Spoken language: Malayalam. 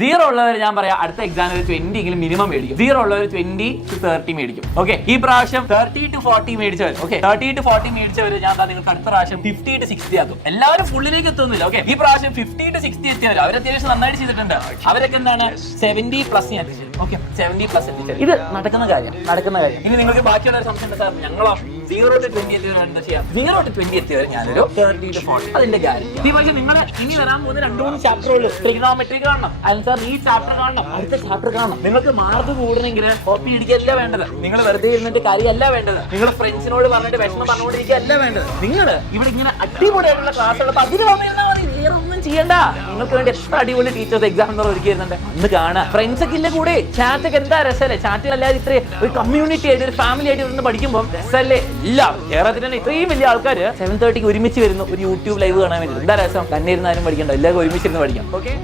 0 ഉള്ളവർ ഞാൻ പറയാം അടുത്ത എക്സാമിൽ 20 എങ്കിലും മിനിമം മേടിക്കും. 0 ഉള്ളവർ 20 to 30 മേടിക്കും. ഓക്കെ, ഈ പ്രാവശ്യം 30 to 40 മേടിച്ചവർ, ഓക്കെ 30 to 40 മേടിച്ചവർ ഞാൻ നിങ്ങൾക്ക് അടുത്ത പ്രാവശ്യം 50 to 60 ആക്കും. എല്ലാവരും ഫുള്ളിലേക്ക് എത്തുന്നില്ല. ഓക്കെ, ഈ പ്രാവശ്യം 50 to 60 എത്തിയവർ അവർ അത്യാവശ്യം നന്നായിട്ട് ചെയ്തിട്ടുണ്ട്. അവരൊക്കെ എന്താണ് 70+ ഞാൻ എത്തിച്ചത്. ഓക്കെ, 70+ എത്തിച്ചത്. ഇത് നടക്കുന്ന കാര്യം. ഇനി നിങ്ങൾക്ക് ബാക്കിയുള്ള ഒരു സംശയം സാർ, ഞങ്ങളോ 0 to 20 എത്തിയവർ എന്താ ചെയ്യാം? 0 to 20 എത്തിയവർ ഞാനൊരു 30 to 40 അതിന്റെ കാര്യം. ഈ പക്ഷേ നിങ്ങളുടെ ഇനി വരാൻ പോകുന്ന 2-3 ചാപ്റ്ററുകൾ ട്രിഗണോമെട്രി കാണണം, അല്ലെങ്കിൽ സാർ ഈ ചാപ്റ്റർ കാണണം, അടുത്ത ചാപ്റ്റർ കാണണം. നിങ്ങൾക്ക് മാർക്ക് കൂടണമെങ്കിൽ കോപ്പി അടിക്കല്ല വേണ്ടത്, നിങ്ങൾ വെറുതെ ഇരുന്നിട്ട് കാര്യമല്ല വേണ്ടത്, നിങ്ങൾ ഫ്രണ്ട്സിനോട് പറഞ്ഞിട്ട് വിഷമം പറഞ്ഞുകൊണ്ടിരിക്കുകയല്ല വേണ്ടത്. നിങ്ങൾ ഇവിടെ ഇങ്ങനെ അടിപൊളിയായിട്ടുള്ള ക്ലാസ് ഉള്ളപ്പോൾ അതിന് വന്നിരുന്നാൽ മതി, വേറെ ഒന്നും ചെയ്യണ്ട. നിങ്ങൾക്ക് വേണ്ടി എത്ര അടിപൊളി ടീച്ചേഴ്സ് എക്സാം ഒരുക്കി തരുന്നുണ്ട്, ഒന്ന് കാണാം. ഫ്രണ്ട്സ് ഒക്കെ ഇല്ല കൂടെ, ചാറ്റൊക്കെ എന്താ രസമല്ലേ? ചാറ്റിൽ അല്ലാതെ ഇത്രയും ഒരു കമ്മ്യൂണിറ്റി ആയിട്ട് ഒരു ഫാമിലി ആയിട്ട് ഇരുന്ന് പഠിക്കുമ്പോൾ രസമല്ലേ? ഇല്ല, കേരളത്തിൽ തന്നെ ഇത്രയും വലിയ ആൾക്കാർ 7:30 ഒരുമിച്ച് വരുന്നു ഒരു യൂട്യൂബ് ലൈവ് കാണാൻ വേണ്ടി. എന്താ രസം? തന്നെ ഇരുന്നാലും പഠിക്കണ്ട, എല്ലാവർക്കും ഒരുമിച്ചിരുന്ന് പഠിക്കാം. ഓക്കെ.